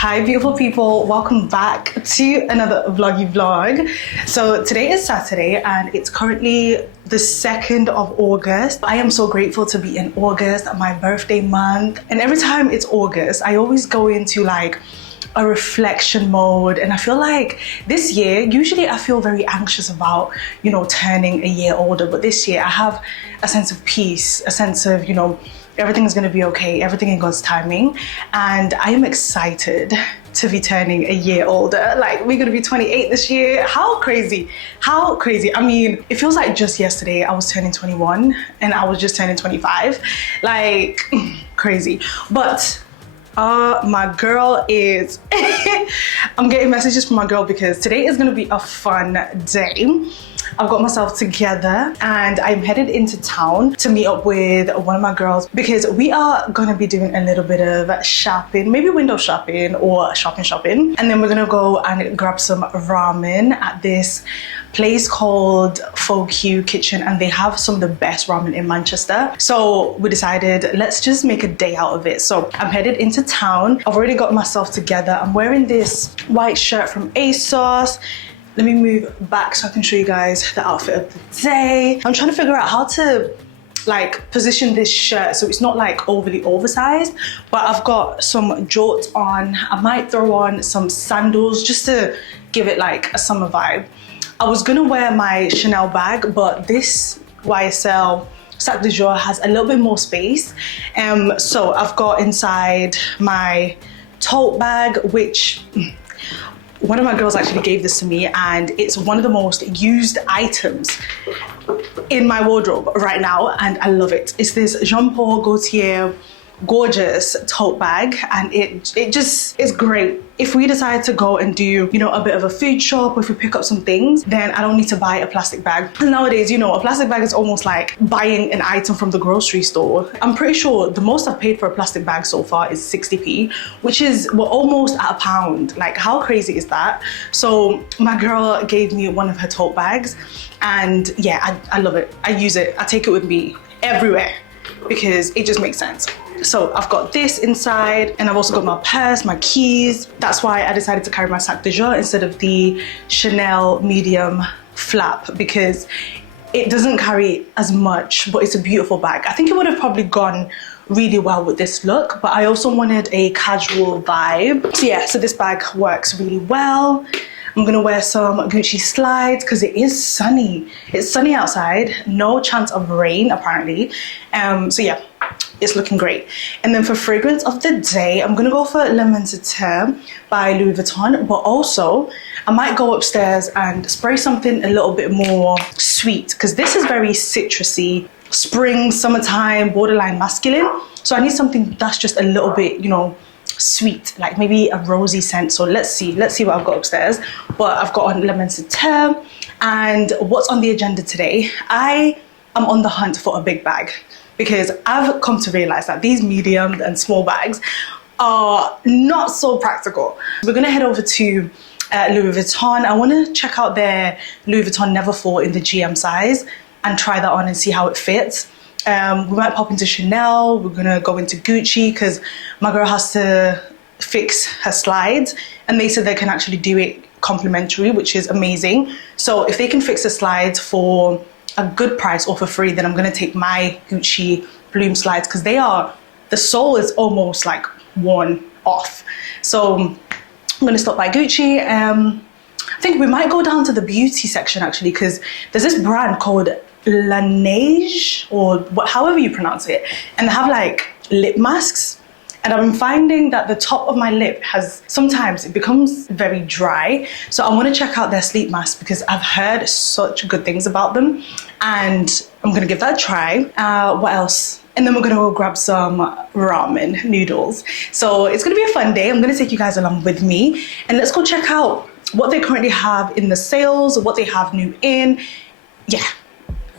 Hi beautiful people, welcome back to another vloggy vlog. So today is Saturday and it's currently the 2nd of August. I am so grateful to be in August, my birthday month, and every time it's August I always go into like a reflection mode, and I feel like this year, usually I feel very anxious about, you know, turning a year older, but this year I have a sense of peace, a sense of, you know, everything is going to be okay, everything in God's timing, and I am excited to be turning a year older. Like, we're going to be 28 this year. How crazy, how crazy. I mean, it feels like just yesterday I was turning 21 and I was just turning 25, like crazy. But my girl is I'm getting messages from my girl because today is going to be a fun day. I've got myself together and I'm headed into town to meet up with one of my girls because we are going to be doing a little bit of shopping, maybe window shopping or shopping, and then we're going to go and grab some ramen at this place called Vuitton Kitchen, and they have some of the best ramen in Manchester. So we decided, let's just make a day out of it. So I'm headed into town. I've already got myself together. I'm wearing this white shirt from ASOS. Let me move back so I can show you guys the outfit of the day. I'm trying to figure out how to like position this shirt so it's not like overly oversized, but I've got some jorts on. I might throw on some sandals just to give it like a summer vibe. I was gonna wear my Chanel bag, but this YSL sac de jour has a little bit more space. So I've got inside my tote bag, which one of my girls actually gave this to me, and it's one of the most used items in my wardrobe right now, and I love it. It's this Jean Paul Gaultier gorgeous tote bag, and it just is great. If we decide to go and do, you know, a bit of a food shop, or if we pick up some things, then I don't need to buy a plastic bag. And nowadays, you know, a plastic bag is almost like buying an item from the grocery store. I'm pretty sure the most I've paid for a plastic bag so far is 60p, which is, we're almost at £1. Like, how crazy is that? So my girl gave me one of her tote bags, and yeah, I love it. I use it. I take it with me everywhere because it just makes sense. So I've got this inside, and I've also got my purse, my keys. That's why I decided to carry my sac de jour instead of the Chanel medium flap, because it doesn't carry as much, but it's a beautiful bag. I think it would have probably gone really well with this look, but I also wanted a casual vibe. So yeah, so this bag works really well. I'm gonna wear some Gucci slides because it is sunny. It's sunny outside, no chance of rain apparently. So yeah, it's looking great. And then for fragrance of the day, I'm gonna go for Lemon Tote by Louis Vuitton, but also I might go upstairs and spray something a little bit more sweet, because this is very citrusy, spring, summertime, borderline masculine. So I need something that's just a little bit, you know, sweet, like maybe a rosy scent. So let's see what I've got upstairs. But I've got on Lemon Tote. And what's on the agenda today? I am on the hunt for a big bag, because I've come to realize that these medium and small bags are not so practical. We're gonna head over to Louis Vuitton. I want to check out their Louis Vuitton Neverfull in the GM size and try that on and see how it fits. We might pop into Chanel. We're gonna go into Gucci because my girl has to fix her slides, and they said they can actually do it complimentary, which is amazing. So if they can fix the slides for a good price or for free, then I'm gonna take my Gucci Bloom slides, because the sole is almost like worn off. So I'm gonna stop by Gucci. I think we might go down to the beauty section actually, because there's this brand called Laneige, or however you pronounce it, and they have like lip masks, and I've been finding that the top of my lip sometimes it becomes very dry. So I want to check out their sleep mask because I've heard such good things about them, and I'm gonna give that a try. What else? And then we're gonna go grab some ramen noodles. So it's gonna be a fun day. I'm gonna take you guys along with me, and let's go check out what they currently have in the sales, what they have new in. Yeah,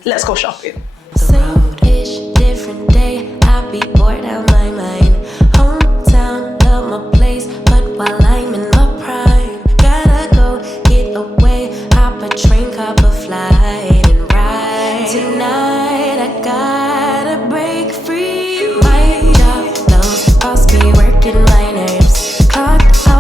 let's go shopping. Same-ish, different day. I be bored out my mind. Hometown, love my place, but while I'm in my prime, gotta go get away. Hop a train, hop a flight, and ride. Tonight I gotta break free. My job knows boss be working my nerves. Clock out.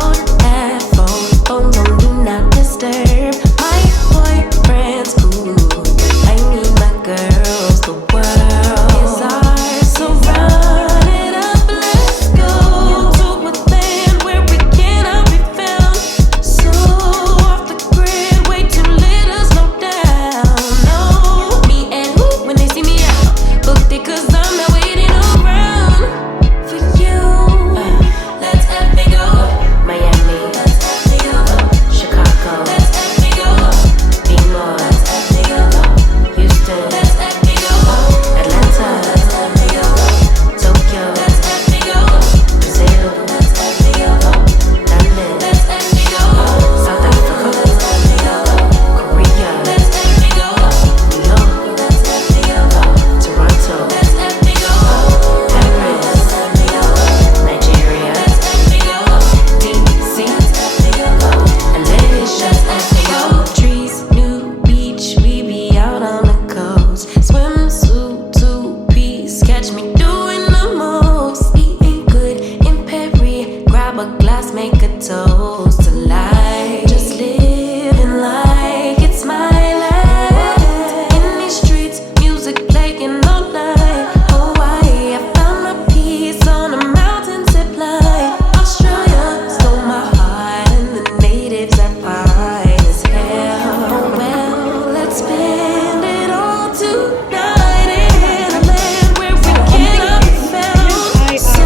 let's make a toast to life. Just living like it's my life. In these streets, music playing all night. Hawaii, I found my peace on a mountain zip line. Australia stole my heart, and the natives are fine as hell. Oh well, let's spend it all tonight in a land where we cannot be found. So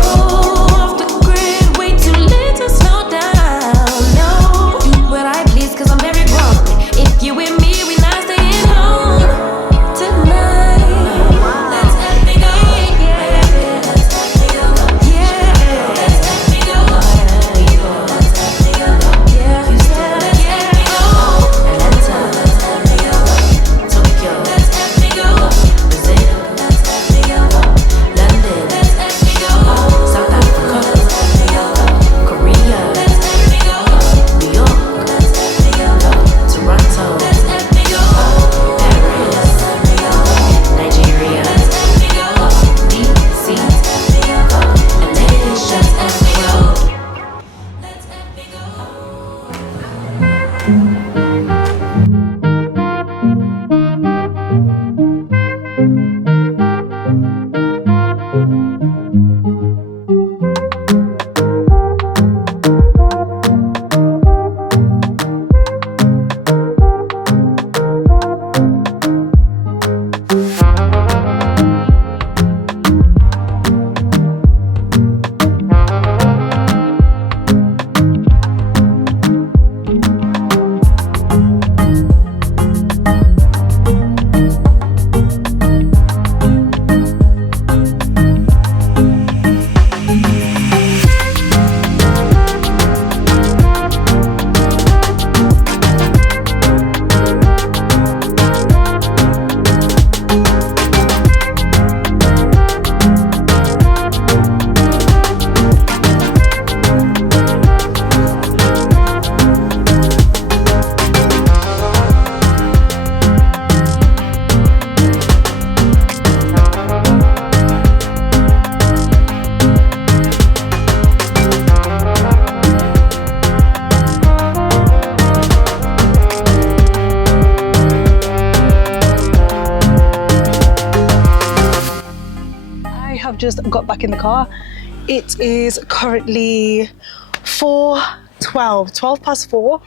off the grid, way too late to slow down. No, do what I please, 'cause I'm very grown. If you with me, we not staying home tonight. Let's let me go. Yeah, let's let me go. Yeah, let's let me go. Let's let me go. Yeah, Houston, let's let me go. Atlanta, let's let me go. Tokyo, let's let me go. Brazil, let's let me go. London, let's let me go. South Africa, let's let me go. Korea, let's let me go. New York, let's let me go. Toronto, let's let me go. Paris, let's let me go. Nigeria, let's let me go. DC, let's let me go. Malaysia, let's let me go. Let's let me go. I have just got back in the car. It is currently 12 past 4.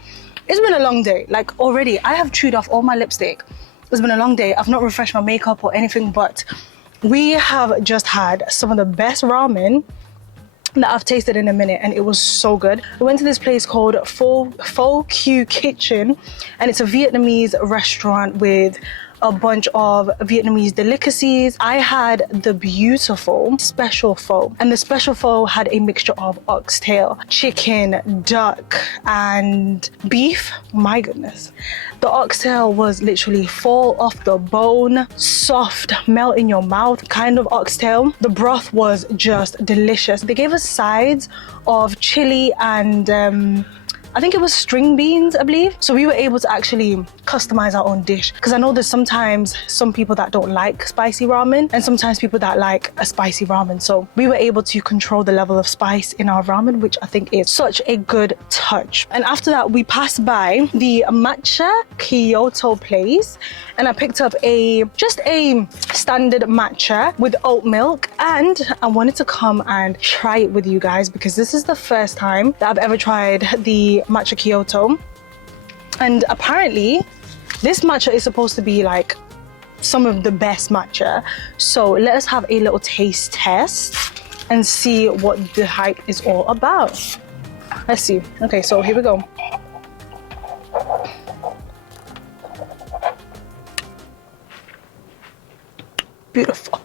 It's been a long day. Like already, I have chewed off all my lipstick. It's been a long day. I've not refreshed my makeup or anything, but we have just had some of the best ramen that I've tasted in a minute, and it was so good. We went to this place called Pho Q Kitchen, and it's a Vietnamese restaurant with a bunch of Vietnamese delicacies. I had the beautiful special pho, and the special pho had a mixture of oxtail, chicken, duck, and beef. My goodness. The oxtail was literally fall off the bone, soft, melt in your mouth kind of oxtail. The broth was just delicious. They gave us sides of chili and I think it was string beans, I believe. So we were able to actually customize our own dish, because I know there's sometimes some people that don't like spicy ramen and sometimes people that like a spicy ramen. So we were able to control the level of spice in our ramen, which I think is such a good touch. And after that, we passed by the matcha Kyoto place, and I picked up just a standard matcha with oat milk, and I wanted to come and try it with you guys because this is the first time that I've ever tried the matcha Kyoto. And apparently this matcha is supposed to be like some of the best matcha. So let us have a little taste test and see what the hype is all about. Let's see. Okay, so here we go. Beautiful.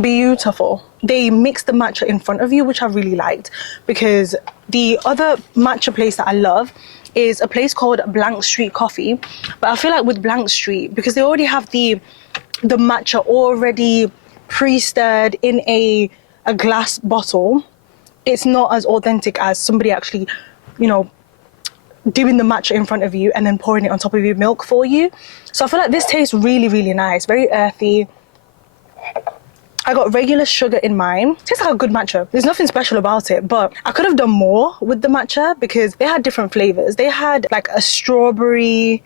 Beautiful. They mixed the matcha in front of you, which I really liked, because the other matcha place that I love is a place called Blank Street Coffee. But I feel like with Blank Street, because they already have the matcha already pre-stirred in a glass bottle, it's not as authentic as somebody actually, you know, doing the matcha in front of you and then pouring it on top of your milk for you. So I feel like this tastes really, really nice, very earthy. I got regular sugar in mine. Tastes like a good matcha. There's nothing special about it, but I could have done more with the matcha because they had different flavors. They had like a strawberry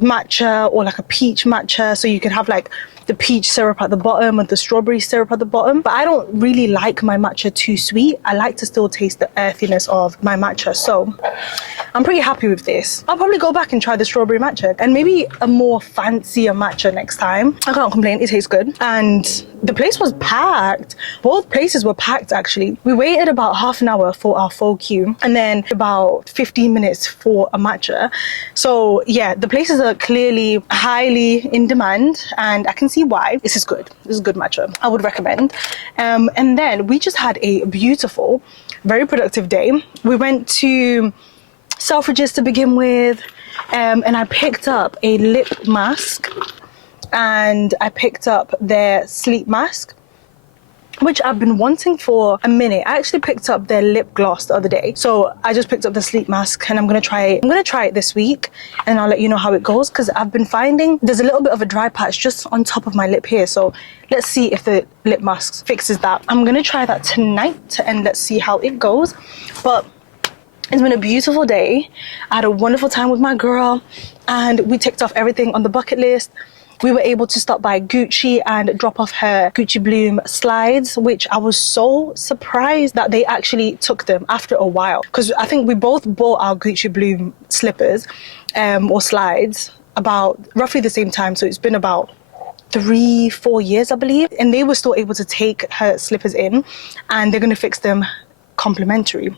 matcha or like a peach matcha, so you could have like the peach syrup at the bottom and the strawberry syrup at the bottom. But I don't really like my matcha too sweet. I like to still taste the earthiness of my matcha, so I'm pretty happy with this. I'll probably go back and try the strawberry matcha and maybe a more fancier matcha next time. I can't complain, it tastes good. And the place was packed. Both places were packed actually. We waited about half an hour for our full queue and then about 15 minutes for a matcha. So yeah, the places are clearly highly in demand and I can see why. This is good. This is good matcha. I would recommend. And then we just had a beautiful, very productive day. We went to Selfridges to begin with, and I picked up a lip mask and I picked up their sleep mask, which I've been wanting for a minute. I actually picked up their lip gloss the other day. So I just picked up the sleep mask and I'm gonna try it. I'm gonna try it this week and I'll let you know how it goes because I've been finding there's a little bit of a dry patch just on top of my lip here. So let's see if the lip mask fixes that. I'm gonna try that tonight and let's see how it goes. But it's been a beautiful day. I had a wonderful time with my girl and we ticked off everything on the bucket list. We were able to stop by Gucci and drop off her Gucci Bloom slides, which I was so surprised that they actually took them after a while. Because I think we both bought our Gucci Bloom slippers or slides about roughly the same time. So it's been about 3-4 years, I believe. And they were still able to take her slippers in and they're going to fix them complimentary.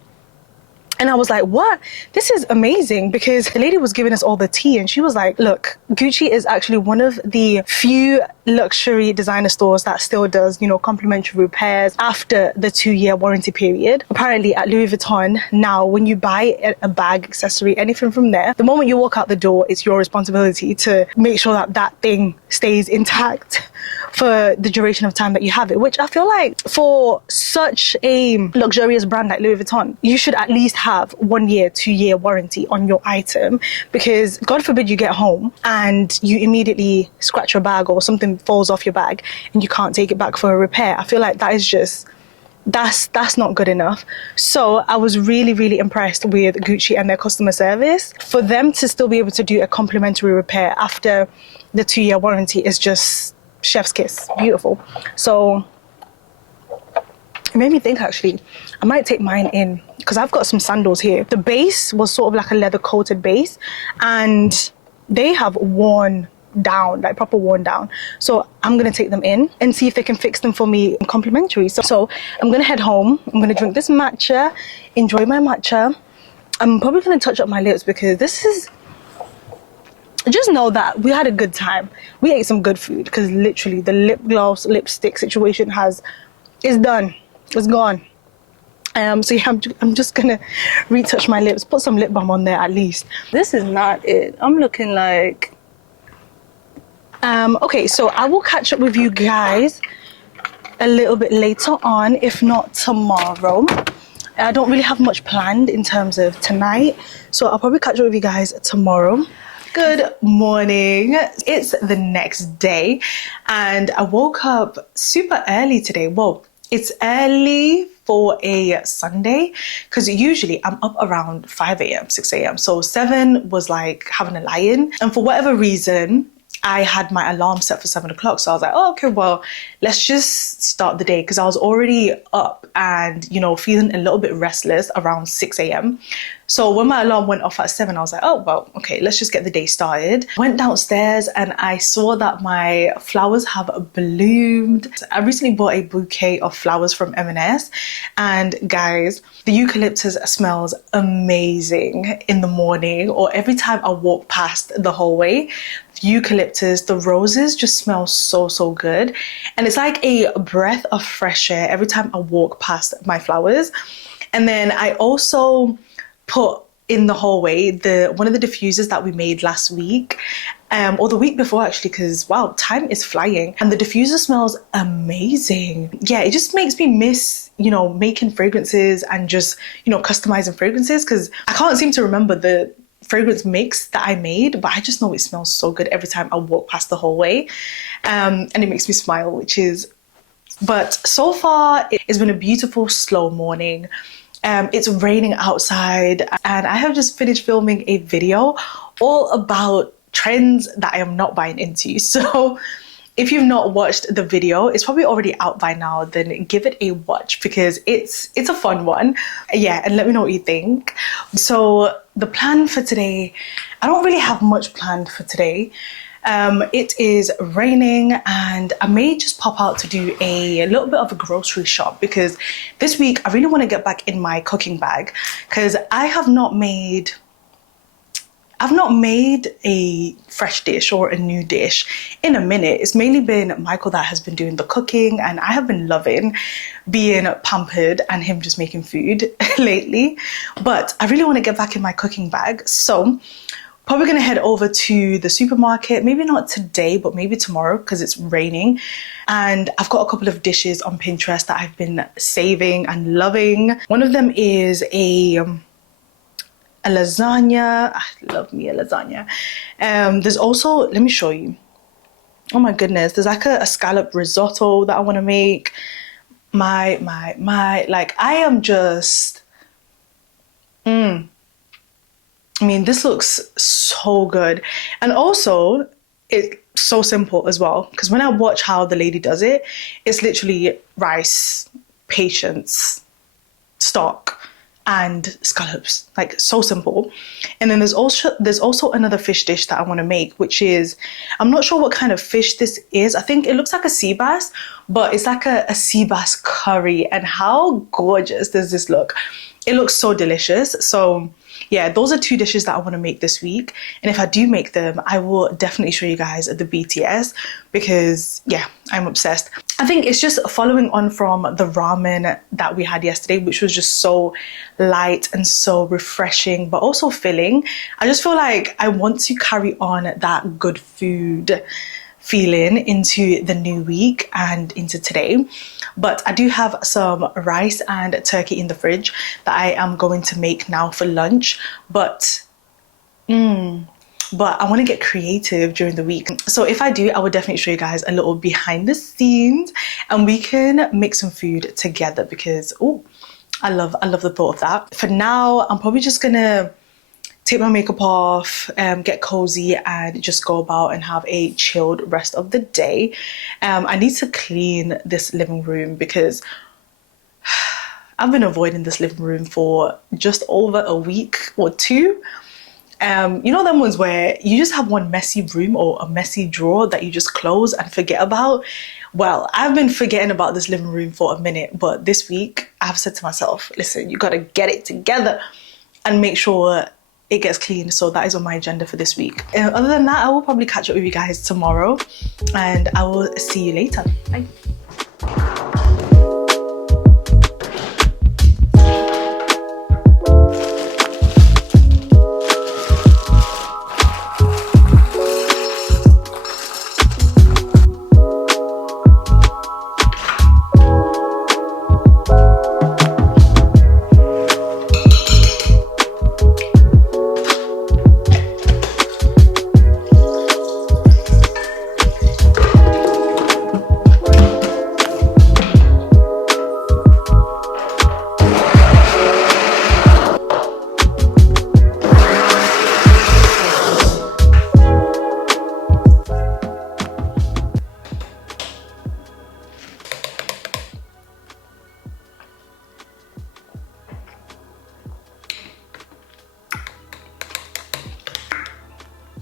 And I was like, what? This is amazing, because the lady was giving us all the tea and she was like, look, Gucci is actually one of the few luxury designer stores that still does, you know, complimentary repairs after the 2-year warranty period. Apparently at Louis Vuitton, now when you buy a bag, accessory, anything from there, the moment you walk out the door, it's your responsibility to make sure that that thing stays intact for the duration of time that you have it, which I feel like for such a luxurious brand like Louis Vuitton, you should at least have 1 year, 2-year warranty on your item, because God forbid you get home and you immediately scratch your bag or something falls off your bag and you can't take it back for a repair. I feel like that is just, that's not good enough. So I was really, really impressed with Gucci and their customer service. For them to still be able to do a complimentary repair after the 2-year warranty is just chef's kiss. Beautiful. So it made me think, actually, I might take mine in because I've got some sandals here. The base was sort of like a leather coated base and they have worn down, like proper worn down. So I'm gonna take them in and see if they can fix them for me complimentary. So I'm gonna head home. I'm gonna drink this matcha, enjoy my matcha. I'm probably gonna touch up my lips because this is, just know that we had a good time. We ate some good food because literally the lip gloss, lipstick situation is done. It's gone. So yeah, I'm just gonna retouch my lips, put some lip balm on there at least. This is not it. I'm looking like... okay, so I will catch up with you guys a little bit later on, if not tomorrow. I don't really have much planned in terms of tonight, so I'll probably catch up with you guys tomorrow. Good morning. It's the next day and I woke up super early today. Well, it's early for a Sunday because usually I'm up around 5 a.m, 6 a.m. So 7 was like having a lie-in, and for whatever reason, I had my alarm set for 7 o'clock. So I was like, oh, okay, well, let's just start the day, because I was already up and, you know, feeling a little bit restless around 6 a.m. So when my alarm went off at 7, I was like, oh, well, okay, let's just get the day started. Went downstairs and I saw that my flowers have bloomed. I recently bought a bouquet of flowers from M&S, and guys, the eucalyptus smells amazing in the morning or every time I walk past the hallway. The eucalyptus, the roses just smell so good, and it's like a breath of fresh air every time I walk past my flowers. And then I also put in the hallway one of the diffusers that we made last week, or the week before actually, because wow, time is flying, and the diffuser smells amazing. Yeah, it just makes me miss, you know, making fragrances and just, you know, customizing fragrances, because I can't seem to remember the fragrance mix that I made, but I just know it smells so good every time I walk past the hallway, and it makes me smile, which is But so far, it's been a beautiful, slow morning. It's raining outside, and I have just finished filming a video all about trends that I am not buying into. So if you've not watched the video, it's probably already out by now, then give it a watch because it's a fun one. Yeah, and let me know what you think. So the plan for today, I don't really have much planned for today. It is raining and I may just pop out to do a little bit of a grocery shop because this week I really want to get back in my cooking bag because I've not made a fresh dish or a new dish in a minute. It's mainly been Michael that has been doing the cooking, and I have been loving being pampered and him just making food lately. But I really want to get back in my cooking bag. So probably gonna head over to the supermarket, maybe not today, but maybe tomorrow because it's raining. And I've got a couple of dishes on Pinterest that I've been saving and loving. One of them is a lasagna. I love me a lasagna. There's also, let me show you. Oh my goodness, there's like a scallop risotto that I want to make. Like I am just, I mean, this looks so good. And also, it's so simple as well. Because when I watch how the lady does it, it's literally rice, patience, stock, and scallops. Like, so simple. And then there's also another fish dish that I want to make, which is, I'm not sure what kind of fish this is. I think it looks like a sea bass, but it's like a sea bass curry. And how gorgeous does this look? It looks so delicious. So yeah, those are two dishes that I want to make this week. And if I do make them, I will definitely show you guys the BTS because yeah, I'm obsessed. I think it's just following on from the ramen that we had yesterday, which was just so light and so refreshing, but also filling. I just feel like I want to carry on that good food feeling into the new week and into today. But I do have some rice and turkey in the fridge that I am going to make now for lunch. But I want to get creative during the week. So if I do, I will definitely show you guys a little behind the scenes and we can make some food together because, oh, I love the thought of that. For now, I'm probably just gonna take my makeup off, get cozy and just go about and have a chilled rest of the day. I need to clean this living room because I've been avoiding this living room for just over a week or two. You know them ones where you just have one messy room or a messy drawer that you just close and forget about? Well, I've been forgetting about this living room for a minute, but this week I've said to myself, listen, you gotta get it together and make sure it gets clean. So that is on my agenda for this week. Other than that, I will probably catch up with you guys tomorrow and I will see you later. Bye.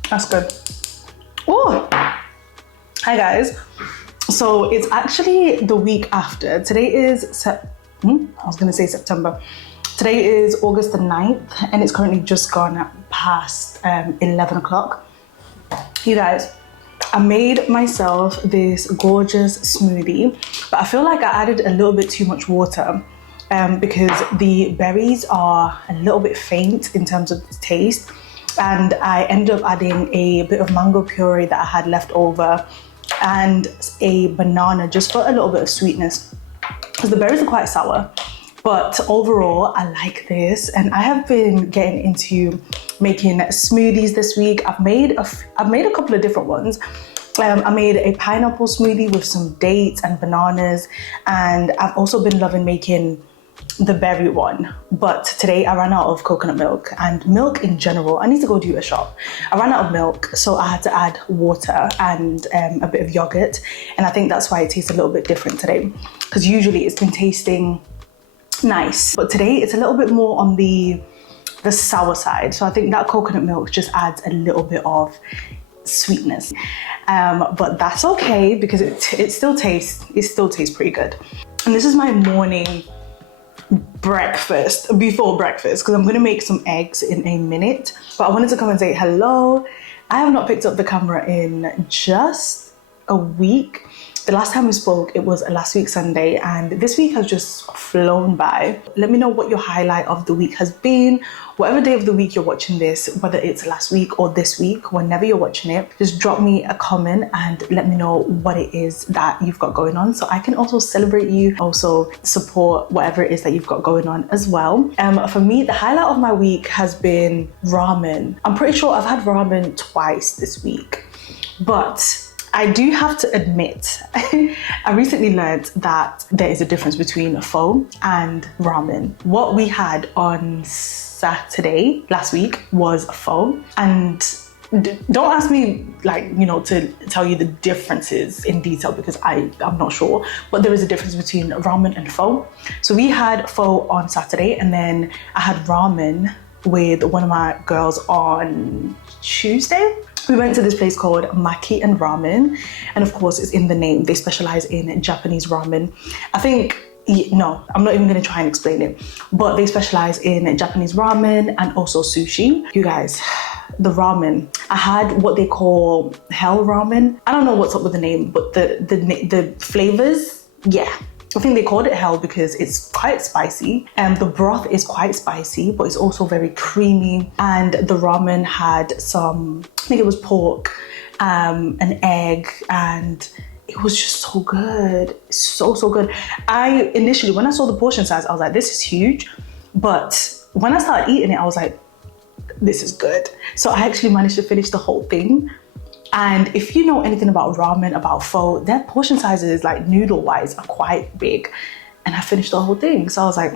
That's good. Oh, hi guys. So it's actually the week after. Today is September. Today is August the 9th and it's currently just gone past 11 o'clock. You guys, I made myself this gorgeous smoothie, but I feel like I added a little bit too much water because the berries are a little bit faint in terms of the taste. And I ended up adding a bit of mango puree that I had left over and a banana just for a little bit of sweetness because the berries are quite sour. But overall, I like this and I have been getting into making smoothies this week. I've made a couple of different ones. I made a pineapple smoothie with some dates and bananas, and I've also been loving making the berry one, but today I ran out of coconut milk and milk in general. I need to go do a shop. I ran out of milk, so I had to add water and a bit of yogurt, and I think that's why it tastes a little bit different today, because usually it's been tasting nice, but today it's a little bit more on the sour side. So I think that coconut milk just adds a little bit of sweetness, but that's okay because it still tastes pretty good. And this is my morning breakfast, before breakfast, because I'm going to make some eggs in a minute. But I wanted to come and say hello. I have not picked up the camera in just a week. The last time we spoke, it was last week Sunday, and this week has just flown by. Let me know what your highlight of the week has been. Whatever day of the week you're watching this, whether it's last week or this week, whenever you're watching it, just drop me a comment and let me know what it is that you've got going on, so I can also celebrate you, also support whatever it is that you've got going on as well. For me, the highlight of my week has been ramen. I'm pretty sure I've had ramen twice this week, but I do have to admit, I recently learned that there is a difference between pho and ramen. What we had on Saturday last week was pho, and don't ask me to tell you the differences in detail because I'm not sure, but there is a difference between ramen and pho. So we had pho on Saturday, and then I had ramen with one of my girls on Tuesday. We went to this place called Maki and Ramen, and of course it's in the name. They specialize in Japanese ramen. No, I'm not even gonna try and explain it, but they specialize in Japanese ramen and also sushi. You guys, the ramen, I had what they call hell ramen. I don't know what's up with the name, but the flavors, yeah. I think they called it hell because it's quite spicy, and the broth is quite spicy, but it's also very creamy. And the ramen had some, I think it was pork, an egg, and it was just so good. So good. I initially, when I saw the portion size, I was like, this is huge. But when I started eating it, I was like, this is good. So I actually managed to finish the whole thing. And if you know anything about ramen, about pho, their portion sizes, like noodle wise, are quite big. And I finished the whole thing. So I was like,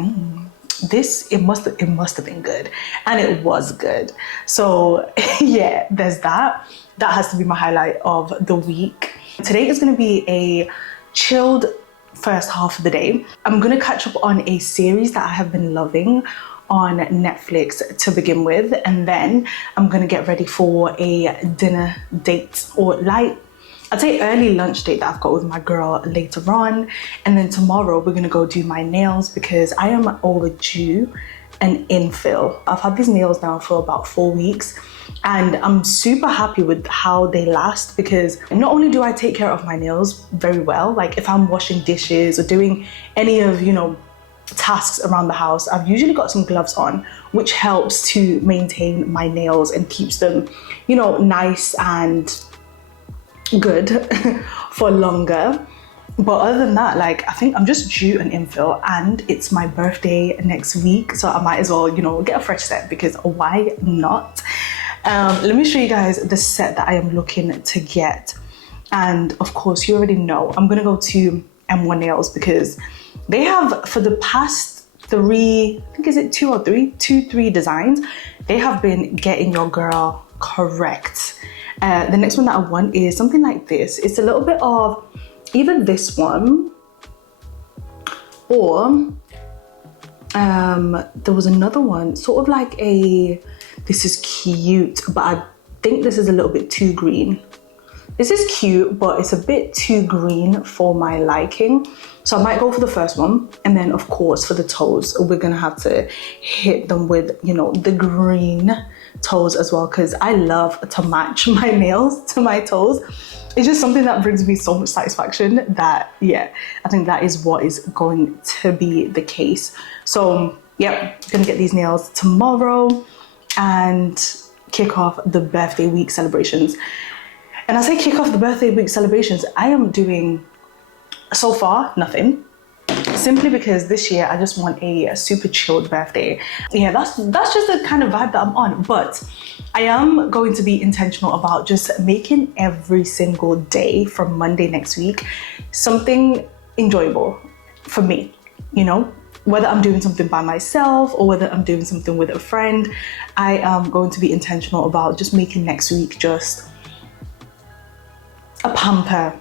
it must have been good. And it was good. So yeah, there's that. That has to be my highlight of the week. Today is going to be a chilled first half of the day. I'm going to catch up on a series that I have been loving on Netflix to begin with, and then I'm gonna get ready for a dinner date, or I'd say early lunch date that I've got with my girl later on. And then tomorrow we're gonna go do my nails because I am overdue an infill. I've had these nails now for about 4 weeks, and I'm super happy with how they last, because not only do I take care of my nails very well, like if I'm washing dishes or doing any of, tasks around the house, I've usually got some gloves on, which helps to maintain my nails and keeps them, nice and good for longer. But other than that, I think I'm just due an infill, and it's my birthday next week, so I might as well, get a fresh set, because why not? Let me show you guys the set that I am looking to get. And of course, you already know I'm gonna go to M1 Nails, because they have, for the past 3, I think is it 2 or 3? 2-3 designs, they have been getting your girl correct. The next one that I want is something like this. It's a little bit of either this one, or there was another one, sort of like this is cute, but I think this is a little bit too green. This is cute, but it's a bit too green for my liking. So I might go for the first one. And then of course for the toes, we're gonna have to hit them with, the green toes as well, because I love to match my nails to my toes. It's just something that brings me so much satisfaction that, yeah, I think that is what is going to be the case. So yeah, gonna get these nails tomorrow and kick off the birthday week celebrations. And I say kick off the birthday week celebrations, I am doing, so far, nothing. Simply because this year I just want a super chilled birthday. Yeah, that's just the kind of vibe that I'm on. But I am going to be intentional about just making every single day from Monday next week something enjoyable for me, you know? Whether I'm doing something by myself or whether I'm doing something with a friend, I am going to be intentional about just making next week just a pamper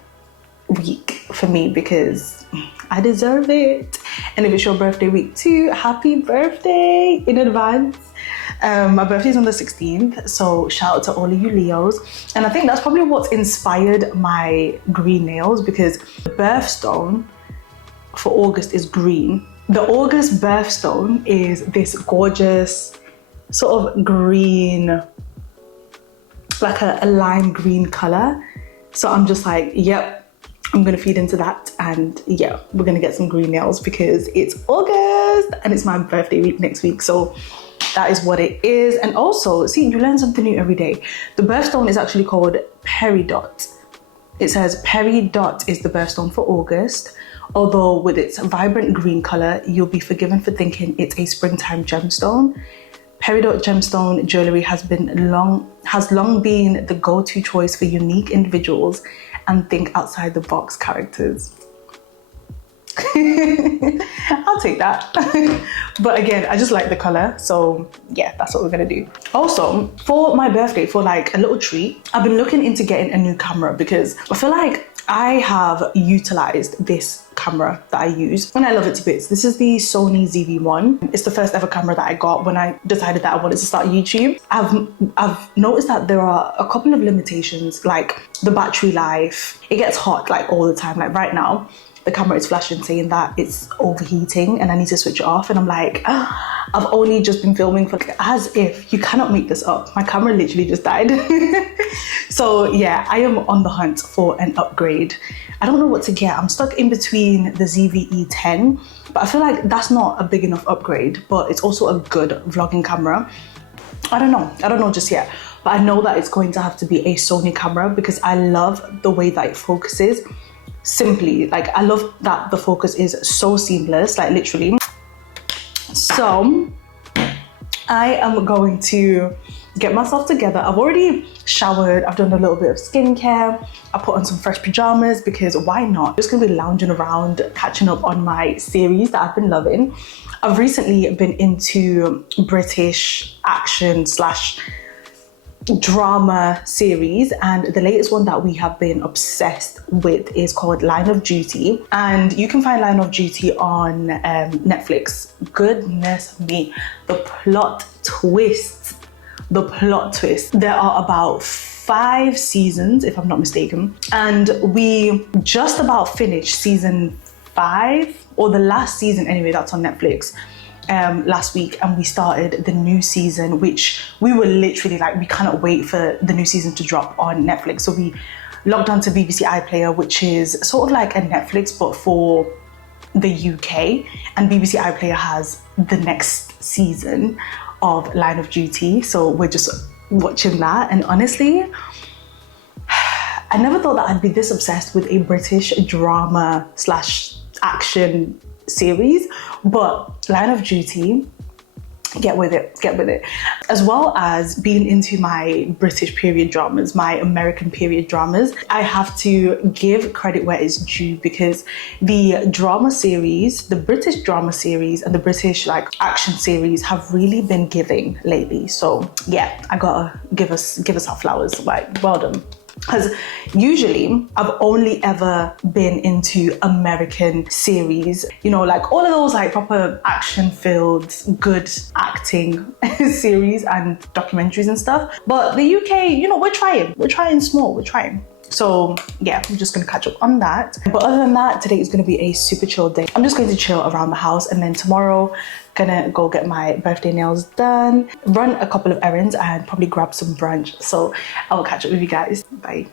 week for me because I deserve it. And if it's your birthday week too, happy birthday in advance. My birthday is on the 16th, so shout out to all of you Leos. And I think that's probably what's inspired my green nails, because the birthstone for August is green. The August birthstone is this gorgeous sort of green, like a lime green color. So I'm just like, yep, I'm gonna feed into that, and yeah, we're gonna get some green nails because it's August and it's my birthday week next week. So that is what it is. And also, see, you learn something new every day. The birthstone is actually called peridot. It says peridot is the birthstone for August. Although with its vibrant green color, you'll be forgiven for thinking it's a springtime gemstone. Peridot gemstone jewelry has long been the go-to choice for unique individuals and think outside the box characters. I'll take that. But again, I just like the color, so yeah, that's what we're gonna do. Also, for my birthday, for like a little treat, I've been looking into getting a new camera because I feel like I have utilized this camera that I use and I love it to bits. This is the Sony ZV-1. It's the first ever camera that I got when I decided that I wanted to start YouTube. I've noticed that there are a couple of limitations, like the battery life. It gets hot like all the time. Like right now, the camera is flashing saying that it's overheating and I need to switch it off, and I'm like, I've only just been filming for, as if, you cannot make this up. My camera literally just died. So yeah, I am on the hunt for an upgrade. I don't know what to get. I'm stuck in between the ZV-E10, but I feel like that's not a big enough upgrade, but it's also a good vlogging camera. I don't know just yet, but I know that it's going to have to be a Sony camera because I love the way that it focuses. Simply, like, I love that the focus is so seamless, like literally. So I am going to get myself together. I've already showered, I've done a little bit of skincare, I put on some fresh pajamas because why not? I'm just gonna be lounging around, catching up on my series that I've been loving. I've recently been into British action / drama series, and the latest one that we have been obsessed with is called Line of Duty, and you can find Line of Duty on Netflix. Goodness me, the plot twist. There are about 5 seasons, if I'm not mistaken, and we just about finished season 5, or the last season anyway, that's on Netflix. Last week, and we started the new season, which we were literally like, we cannot wait for the new season to drop on Netflix. So we logged onto BBC iPlayer, which is sort of like a Netflix but for the UK, and BBC iPlayer has the next season of Line of Duty, so we're just watching that. And honestly, I never thought that I'd be this obsessed with a British drama / action series, but Line of Duty, get with it. As well as being into my British period dramas, my American period dramas, I have to give credit where it's due, because the drama series, the British drama series and the British like action series have really been giving lately. So yeah, I gotta give us our flowers. Like, well done. Because usually I've only ever been into American series, you know, like all of those like proper action filled, good acting series and documentaries and stuff. But the UK, you know, we're trying small. So yeah, I'm just gonna catch up on that. But other than that, today is gonna be a super chill day. I'm just going to chill around the house, and then tomorrow gonna go get my birthday nails done, run a couple of errands, and probably grab some brunch. So I will catch up with you guys. Bye.